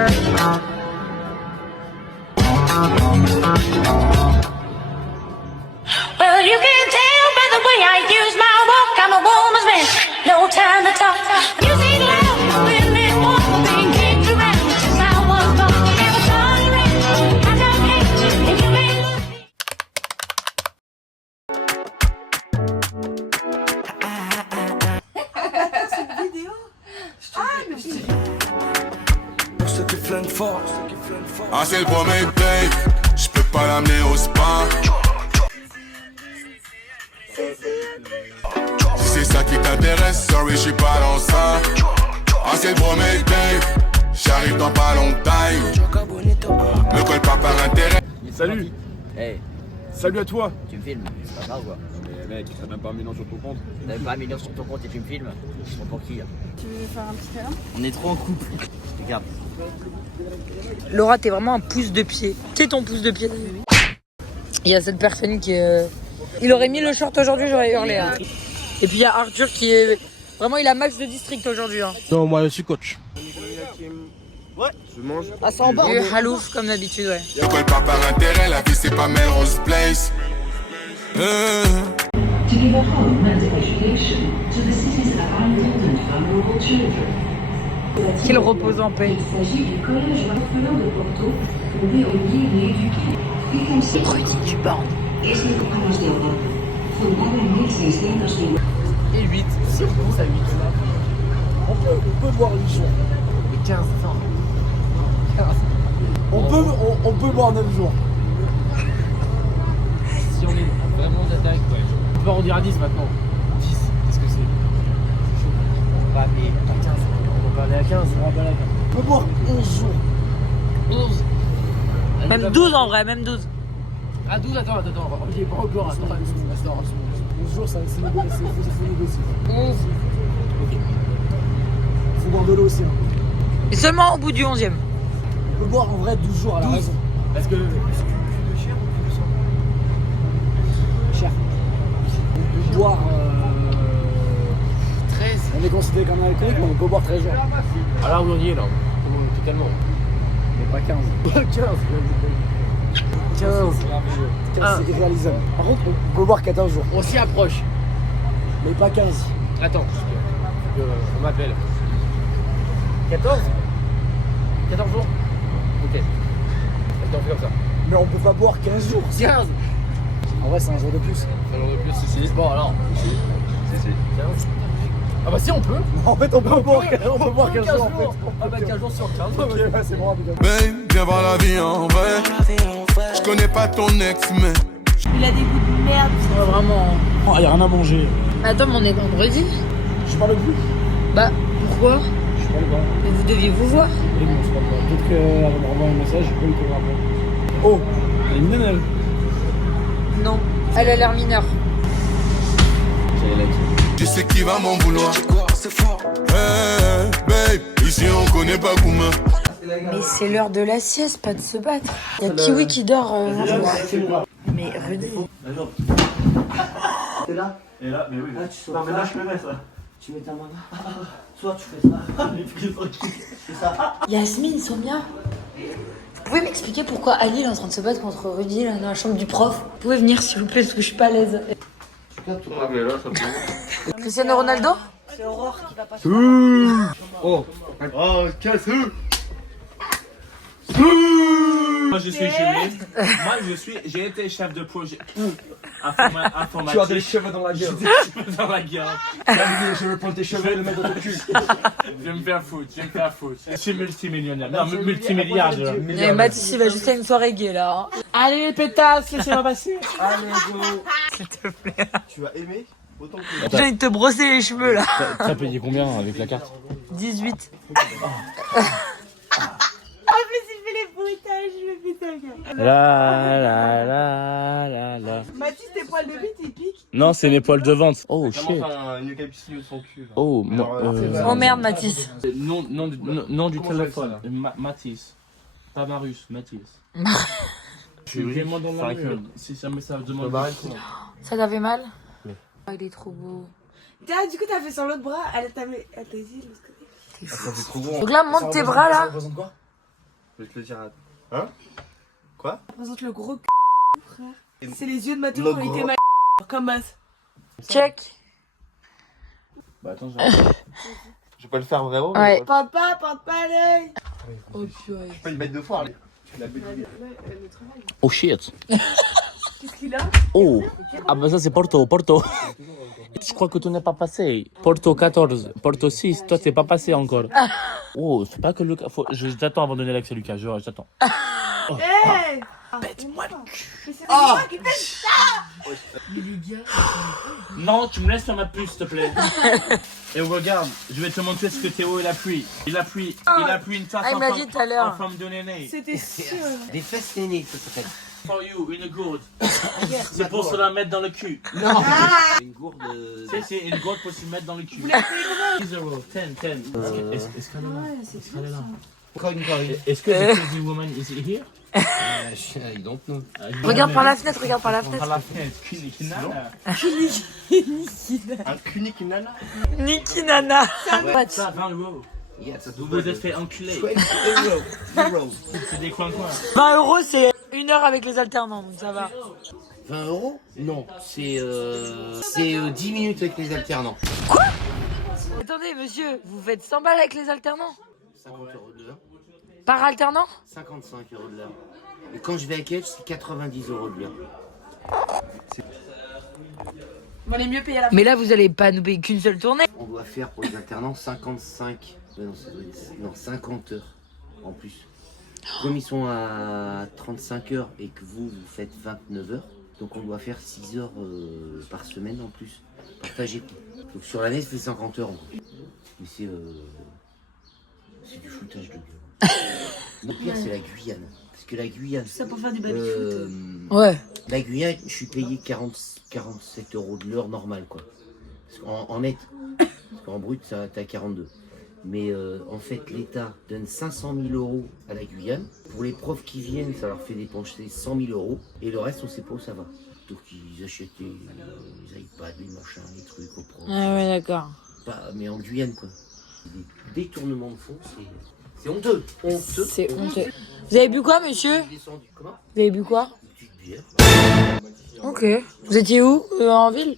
Well, you can tell by the way I use my walk, I'm a woman's man. No time to talk. Music loud, women want being kicked around since I was born. Never tolerate, I don't hate, and you may lose me. Ah, c'est le premier date, j'peux pas l'amener au spa. Si c'est ça qui t'intéresse, sorry, j'suis pas dans ça. Ah, c'est le premier date, j'arrive dans pas longtemps. Me colle pas par intérêt. Salut. Hey, Salut à toi. tu me filmes, c'est pas grave quoi. Mais mec, t'as même pas un million sur ton compte. T'avais pas un million sur ton compte et tu me filmes. Je prends pour qui là? Tu veux faire un petit câlin? On est trop en couple. Regarde. Laura, t'es vraiment un pouce de pied. Qui est ton pouce de pied? Il y a cette personne qui est... Il aurait mis le short aujourd'hui, j'aurais hurlé. Hein. Et puis il y a Arthur qui est... Vraiment, il a max de district aujourd'hui. Hein. Non, moi je suis coach. Ouais. Je mange. Ah, c'est en bas. Halouf, comme d'habitude, ouais. Me colle pas par intérêt, la vie c'est pas Melrose Place. To give a home and education to the city's abandoned and vulnerable children. Qu'il repose en paix. Il s'agit du collège orphelin de Porto, fondé au lieu et éduqué. Rudy Duban. Este capaz de Europa, fundada en 1600. Et 8. C'est bon ça 8. On peut boire une jour. Et 15 ans. On peut boire 9 jours. Si on est vraiment d'attaque, ouais. On peut arrondir à 10 maintenant. 10, qu'est-ce que c'est? On va aller à 15. On va aller à 15. On va aller à 15. On peut boire 11 jours. 11. Même 12 en vrai, même 12. Ah 12, attends. Ok, pas encore. Attends. 11 jours, c'est négocié. Faut négocier. 11. Faut boire de l'eau aussi. Hein. Et seulement au bout du 11e. On peut boire en vrai 12 jours à la 12. raison. Parce que. Cher. On peut boire. 13. On est considéré comme un alcoolique, mais on peut boire 13 jours. Alors on y est là. Totalement. Mais pas 15. Pas 15. 15. 15 c'est irréalisable. Par contre, on peut boire 14 jours. On s'y approche. Mais pas 15. Attends. On m'appelle. 14 14 jours. Ok. Attends, on fait comme ça. Mais on peut pas boire 15 jours. 15. En vrai, c'est un jour de plus. Un jour de plus ici. Bon alors. Si. 15. Ah bah si on peut. En fait, on peut boire 15 jours en fait. Ah bah 15 jours sur 15. Ok, ouais, c'est bon, putain. Babe, viens voir la vie en vrai. J'connais pas ton ex, mais Il a des goûts de merde. Ouais, vraiment. Oh, y a rien à manger. Attends, mais on est vendredi. Je parle de vous. Bah, pourquoi? Je parle pas. Mais vous deviez vous voir. Oui, mais on se parle pas. Peut-être qu'elle va me renvoyer un message, je peux le couvrir après. Oh, elle est mignonne elle. Non. Elle a l'air mineure. je sais qui va m'en vouloir. Hey, babe, ici on connaît pas Gouma. Mais c'est l'heure de la sieste, pas de se battre. Il y a Kiwi qui dort. Mais Rudy. T'es là? Et là, mais oui. Ah, tu sors Non, mais ça. là, je fais ça. Tu mets ta main là. Soit tu fais ça. C'est ça. Yasmine, Sonia. Vous pouvez m'expliquer pourquoi Ali est en train de se battre contre Rudy là, dans la chambre du prof? Vous pouvez venir s'il vous plaît parce que je suis pas à l'aise. Cristiano Ronaldo? C'est Aurore qui va passer. Oh, casse. Moi je suis Julien. J'ai été chef de projet informatique. Tu as des cheveux dans la gueule. J'ai des cheveux dans la gueule. Je veux prendre tes cheveux et le mettre dans ton cul. Je vais me faire foutre. Je suis multimillionnaire. Non, multimilliardaire. Et Mathis il va juste à une soirée gay là. Hein. Allez les pétasses, laissez-moi passer. Allez, go. S'il te plaît. Tu vas aimer autant que. J'ai envie de te brosser les cheveux là. T'as payé combien avec la carte? 18. En plus, il fait les bruitages, je me putain. La. Mathis, tes poils de bite, ils piquent. Non, c'est mes poils de ventre. Oh shit. un New Capsule de son cul. Oh, moi. Oh merde Mathis. Nom du téléphone. Mathis. Pas Marius, Mathis. Vraiment dans la gueule. Si ça me ça demande. Ça t'avait mal? Oh, il est trop beau. Ah, du coup, t'as fait sur l'autre bras, elle t'a dit de l'autre côté. T'es fou. Donc là, monte tes bras là. Ça représente quoi? Je vais te le dire. Hein? Quoi? Représente le gros frère. C'est les yeux de Mathéo Le quand il était gros. mal. Comme Mas. Check. Bah attends, Je peux le faire vraiment? Ouais. Porte pas l'œil. Oh purée. Je peux y mettre 2 fois. Allez. Oh shit. Qu'est-ce qu'il a? Oh. Ah bah ça c'est Porto. Je crois que tu n'es pas passé. Porto 14, Porto 6, toi t'es pas passé encore. Oh, c'est pas que Lucas. J'attends avant de donner l'accès à Lucas, j'attends. Hey! Pète-moi le cul. Mais c'est moi qui fais ça! Non, tu me laisses sur ma puce, s'il te plaît. Et regarde, je vais te montrer ce que Théo il a pris. Il a pris une tasse Ah, il m'a dit tout à en l'heure. forme de néné. C'était sûr. Des fesses néné, ça s'appelle. For you, une gourde. C'est pour se la mettre dans le cul. Non. Une gourde. C'est une gourde pour se mettre dans le cul. 10 euros, 10. Est-ce qu'elle est là? Coin. Est-ce que the crazy woman is here? I don't know. Regarde par la fenêtre, regarde par la Par fenêtre. la fenêtre, Kinana. Un cunique nana? Niki Nana. Ça, 20 euros. Yes. Vous vous êtes fait enculer. 20 euros. C'est des coins-coins. 20 euros, c'est 1 heure avec les alternants, donc ça va. 20 euros? Non, c'est 10 minutes avec les alternants. Attendez, monsieur, vous faites 100 balles avec les alternants? 50 euros de l'heure. Par alternant? 55 euros de l'heure. Et quand je vais à Kedge, c'est 90 euros de l'heure. On est mieux payé à la fin. Mais là, vous allez pas nous payer qu'une seule tournée. On doit faire pour les alternants 55. Non, 50 heures en plus. Comme ils sont à 35 heures et que vous faites 29 heures, donc on doit faire 6 heures par semaine en plus. Partagé. Donc sur l'année, ça fait 50 heures. Mais c'est du foutage de gueule. Le pire, c'est la Guyane. Parce que la Guyane. Ça pour faire du baby-foot. Ouais. La Guyane, je suis payé 47 euros de l'heure normale, quoi. En net. Parce qu'en brut, t'as 42. Mais en fait, l'État donne 500 000 euros à la Guyane. Pour les profs qui viennent, ça leur fait dépenser 100 000 euros. Et le reste, on sait pas où ça va. Donc ils achètent les iPads, les machins, les trucs aux profs. Ah ouais, d'accord. Mais en Guyane, quoi. Des détournements de fonds, c'est honteux. Honteux. C'est honteux. Vous avez bu quoi, monsieur? Descendu. Comment? Vous avez bu quoi? Une petite bière. Ok. Vous étiez où? En ville?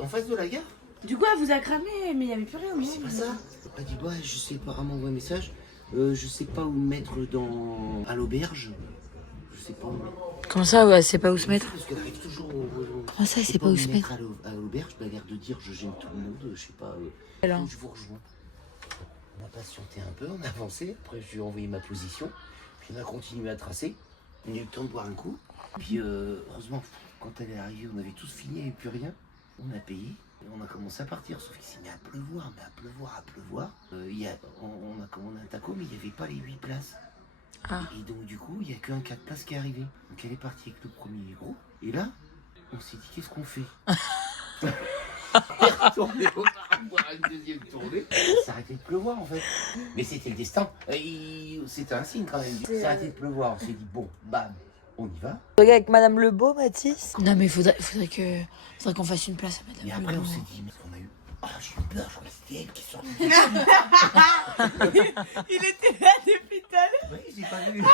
En face de la gare. Du coup, elle vous a cramé, mais il n'y avait plus rien. C'est pas ça. Elle dit, ouais, je sais pas, m'envoie un message. Je sais pas où me mettre à l'auberge. Je sais pas où me mettre. Comment ça, ouais, c'est pas où se mettre? Parce qu'elle arrive toujours Ah, ça, c'est pas où se mettre. À l'auberge, elle a l'air de dire, je gêne tout le monde, je sais pas. Alors. Je vous rejoins. On a patienté un peu, on a avancé. Après, je lui ai envoyé ma position. Puis on a continué à tracer. On a eu le temps de boire un coup. Puis heureusement, quand elle est arrivée, on avait tous fini, il n'y avait plus rien. On a payé. Et on a commencé à partir, sauf qu'il s'est mis à pleuvoir, on a commandé un taco, mais il n'y avait pas les 8 places. Ah. Et donc du coup, il n'y a qu'un 4 places qui est arrivé. Donc elle est partie avec le premier groupe. Et là, on s'est dit, qu'est-ce qu'on fait? On est retourné au bar boire une deuxième tournée. Ça arrêtait de pleuvoir en fait. Mais c'était le destin. C'était un signe quand même. Ça arrêtait de pleuvoir. On s'est dit, bon, bam, on y va. Regarde avec Madame Lebeau, Mathis. Non, mais faudrait qu'on fasse une place à Madame Et après, Lebeau. on s'est dit, mais qu'on a eu. Ah, j'ai eu peur, je crois que c'était elle qui sortait. Il était là depuis tout à l'heure. Oui, j'ai pas vu.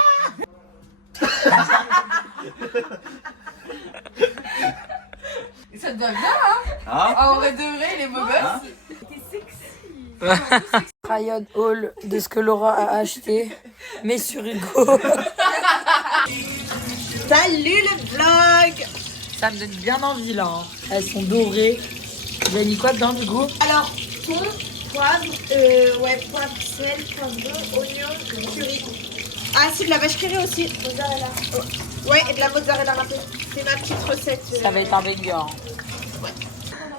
Ça te va bien, hein? Ah, en vrai de vrai, il est beau gosse. T'es sexy. Ryan Hall de ce que Laura a acheté, mais sur Hugo. Salut le vlog. Ça me donne bien envie là. Hein. Elles sont dorées. Vous avez mis quoi dedans du goût? Alors, thon, poivre, poivre, sel, poivron, oignon, curry. Ah, c'est de la vache qui rit aussi. Mozzarella. Oh. Ouais, et de la mozzarella râpée. C'est ma petite recette. Ça va être un banger.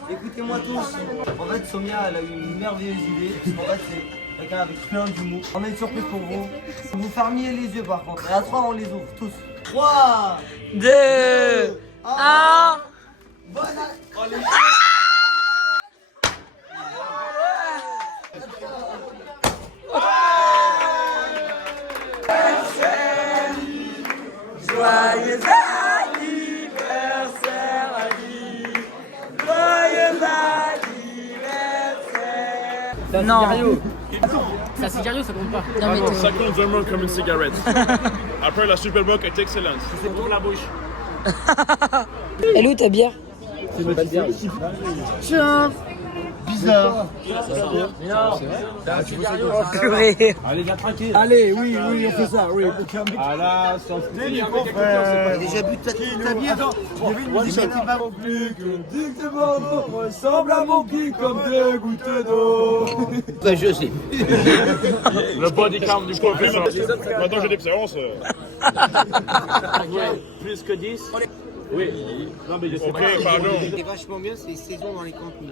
Écoutez-moi tous. En fait, Sonia, elle a eu une merveilleuse idée. En fait, c'est quelqu'un avec plein d'humour. On a une surprise pour vous. Vous fermiez les yeux par contre. Et à 3, on les ouvre tous. 3, 2, 1. Bonne année. Joyeux anniversaire à vie. Joyeux anniversaire. Non. C'est un cigario, ça compte pas. Non, mais Ça compte vraiment comme une cigarette. Après, la Superboc est excellente. C'est pour la bouche. Elle est où ta bière? Tiens. Bizarre. Purée. Allez, viens tranquille. Allez, oui, on fait ça, oui. Ah là, ça T'as déjà bu ta bière? Moi, je ne pas plus que dites de Bordeaux ressemble à mon cul comme deux gouttes d'eau. Bah, je sais. Le body count du professeur. Maintenant, j'ai des séances. Plus que 10? Oui. Non, mais je sais pas. Ok, pardon. C'est vachement bien, c'est saison dans les campings.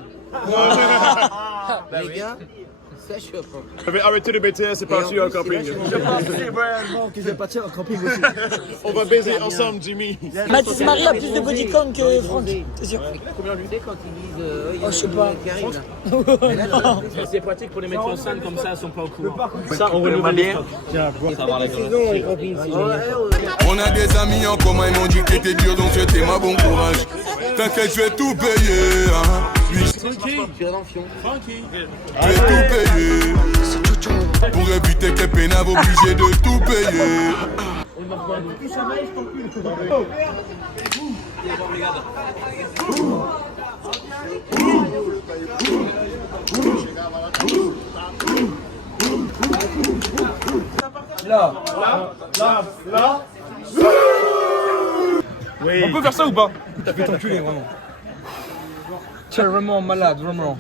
Les gars, ça chauffe. Je vais arrêter de BTS et partir au camping. Je pense vraiment que je vais partir au camping aussi. On va baiser ensemble, Jimmy. Mathis Marie a plus de body count que Franck, c'est sûr. Combien lui? Tu sais quand ils disent Oh, je sais pas. qui arrive là. C'est pratique pour les mettre en scène comme ça, elles sont pas au courant. Ça, on renouvelle les stocks. On a des amis en commun, ils m'ont dit que t'étais dur, donc c'était ma bon courage. T'inquiète, je vais tout payer. Hein. Je vais tout payer. Pour éviter que pénave obligé de tout payer. Là. Oui. On peut faire ça ou pas? Tu peux t'enculer, vraiment. Tu es vraiment malade, vraiment.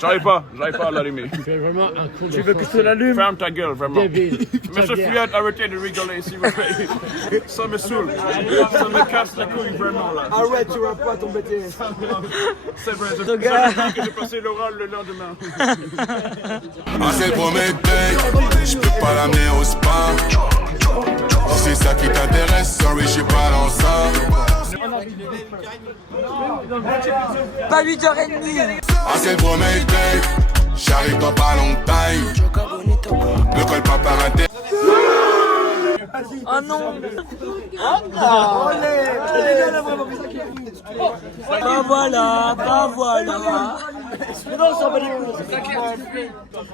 J'arrive pas à l'allumer. Tu es vraiment un con. Tu veux que je te l'allume? Ferme ta gueule, vraiment. Monsieur Fouillade, arrêtez de rigoler, s'il vous plaît. Ça me saoule. Ça me casse la couille, vraiment, là. Arrête, tu vas pas ton BTS. C'est vrai, je savais pas que j'ai passé l'oral le lendemain. Ah, c'est le premier date, je peux pas l'amener au spa. Si c'est ça qui t'intéresse, sorry, je suis pas dans ça. Pas 8h30. Ah, c'est le premier date, j'arrive dans pas longtemps. Ne colle pas par internet. Oh non. Bah voilà. Mais non, ça va les couilles.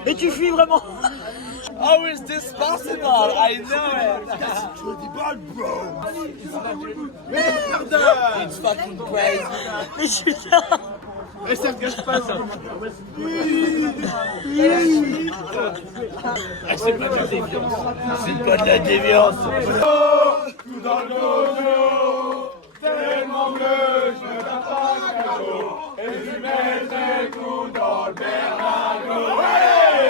Mais tu fuis vraiment. How is this possible? I know it. Merde! It's fucking crazy. Mais je suis là. Et ça ne gâche pas, ça. C'est pas de la déviance. C'est pas de la déviance. Tout dans le dojo, tellement que je ne t'attends pas cadeau. Et je mettrai tout dans le bernago.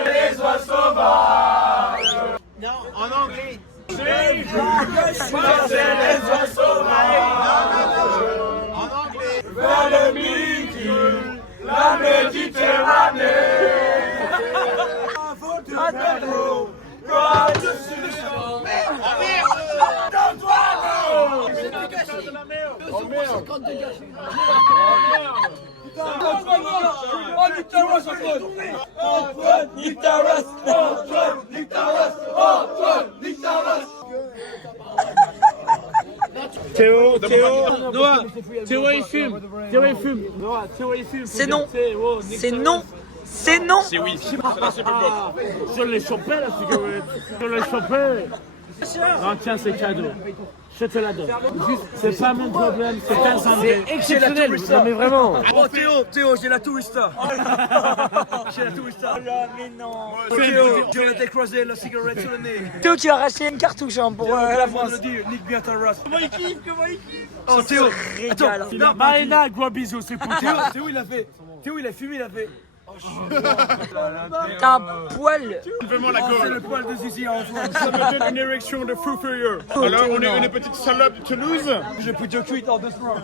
Les oies sauvages. Non, en anglais. C'est les oies sauvages. En anglais. Vers le midi, la Méditerranée. Faut te faire l'eau, quand je suis chaud. Donne-toi l'eau. Oh merde! Théo, il fume. C'est non. C'est non. C'est non. C'est oui. C'est la Superboc. Je l'ai chopé la cigarette. Je l'ai chopé. Non, tiens, c'est cadeau. Je te la donne. C'est pas mon problème, c'est personnel. J'ai la tourista. Non mais vraiment. Oh Théo, j'ai la tourista. J'ai la tourista. Mais non. Théo, tu vas décroiser la cigarette sur le nez. Théo, tu as racheté une cartouche hein, pour la France. Nique bien ta race. Comment il kiffe. Oh Théo, Régale. attends. Marina, gros bisous, c'est pour toi. Théo, il a fait. Théo, il a fumé, il a fait. T'as un poil. Fais-moi la C'est gueule. le poil de Zizi en France. Ça me donne une érection de fou furieux. Alors, on est une petite salope de Toulouse. Je peux te cuire en 2 secondes.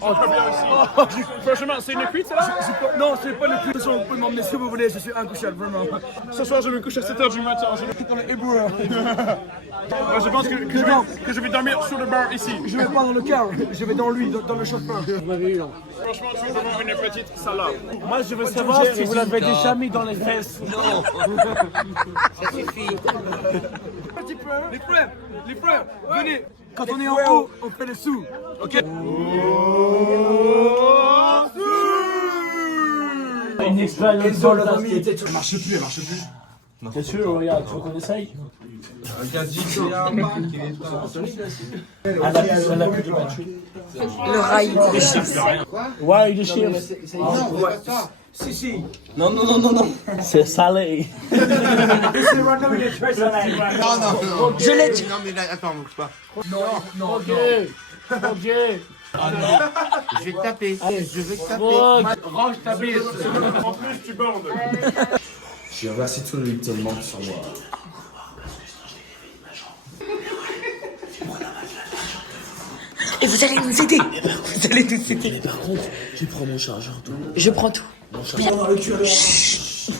Oh, très bien aussi. Franchement, c'est une cuite, ça là? Non, c'est pas le plus. Vous pouvez m'emmener si vous voulez, je suis incouchable, vraiment. Ce soir, je me couche à 7h du matin. Je me Dans les éboueurs. Moi, je pense que je vais dormir sur le bar ici. Je vais pas dans le car, je vais dans lui, dans le chauffeur. Franchement, tu es vraiment une petite salope. Moi je veux savoir si vous l'avez déjà mis dans les fesses. Non. Ça suffit. Les frères, venez. Quand on est en haut, on fait les sous. Ok. une expérience Enzo, la famille fantastique. était sur. marche plus, elle marche plus. T'es sûr, regarde, tu veux qu'on essaye? Elle a plus de batterie. Le rail. Ouais, il déchire. Si, si. C'est salé. Non, non, Je l'ai dit. non, mais là, attends, bouge pas. Ok. Ok. Je vais te taper. Je vais te taper. Range ta bite. En plus, tu bandes. J'ai reversé tout le manque sur moi. Et vous allez nous aider. Vous allez nous aider. Mais par contre, tu prends mon chargeur, toi. Je prends tout. Mon chargeur. Chut.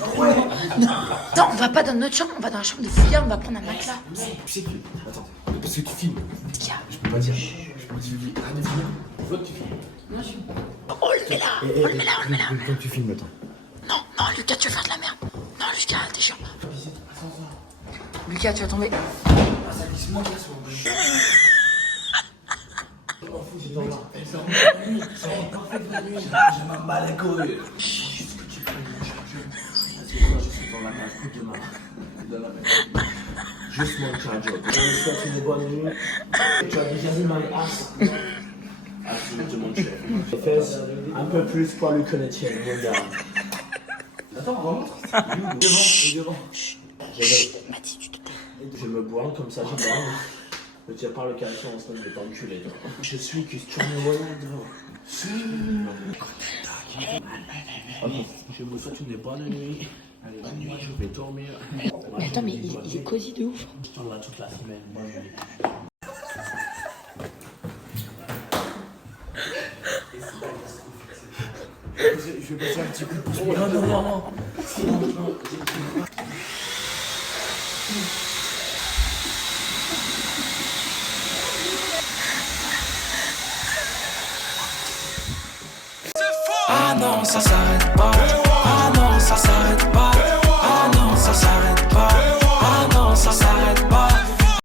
Non, on va pas dans notre chambre, on va dans la chambre de Fouillard, on va prendre un matelas. Tu sais que. Attends, parce que tu filmes. Tiens. Je peux pas dire. Je peux pas dire. Arrête de filmer. Je veux que tu filmes. Oh, le mets là. Oh, le mets là, on le met là. Quand tu filmes, attends. Non, non, Lucas, tu vas faire de la merde. Non, Lucas, t'es chiant. Lucas, tu vas tomber. Juste mon chargeur. Je te souhaite une bonne nuit. Tu as déjà vu my ass? Ah, je te demande cher. Les fesses, un peu plus pour le connaître, mon gars. Attends, remonte. Devant. Mathis, tu te tais. Je me bois comme ça, je bois. Ne tire pas le caresson en semaine, je vais pas enculer. Je suis Christian Ronaldo. Je vous souhaite une bonne nuit. Allez, bonne nuit, je vais dormir. Mais attends, mais il est cosy de ouf. Je t'en là toute la semaine. Bonne nuit. Je vais passer un petit coup de pouce. Non. Ah non, ça s'arrête pas. Ah non, ça s'arrête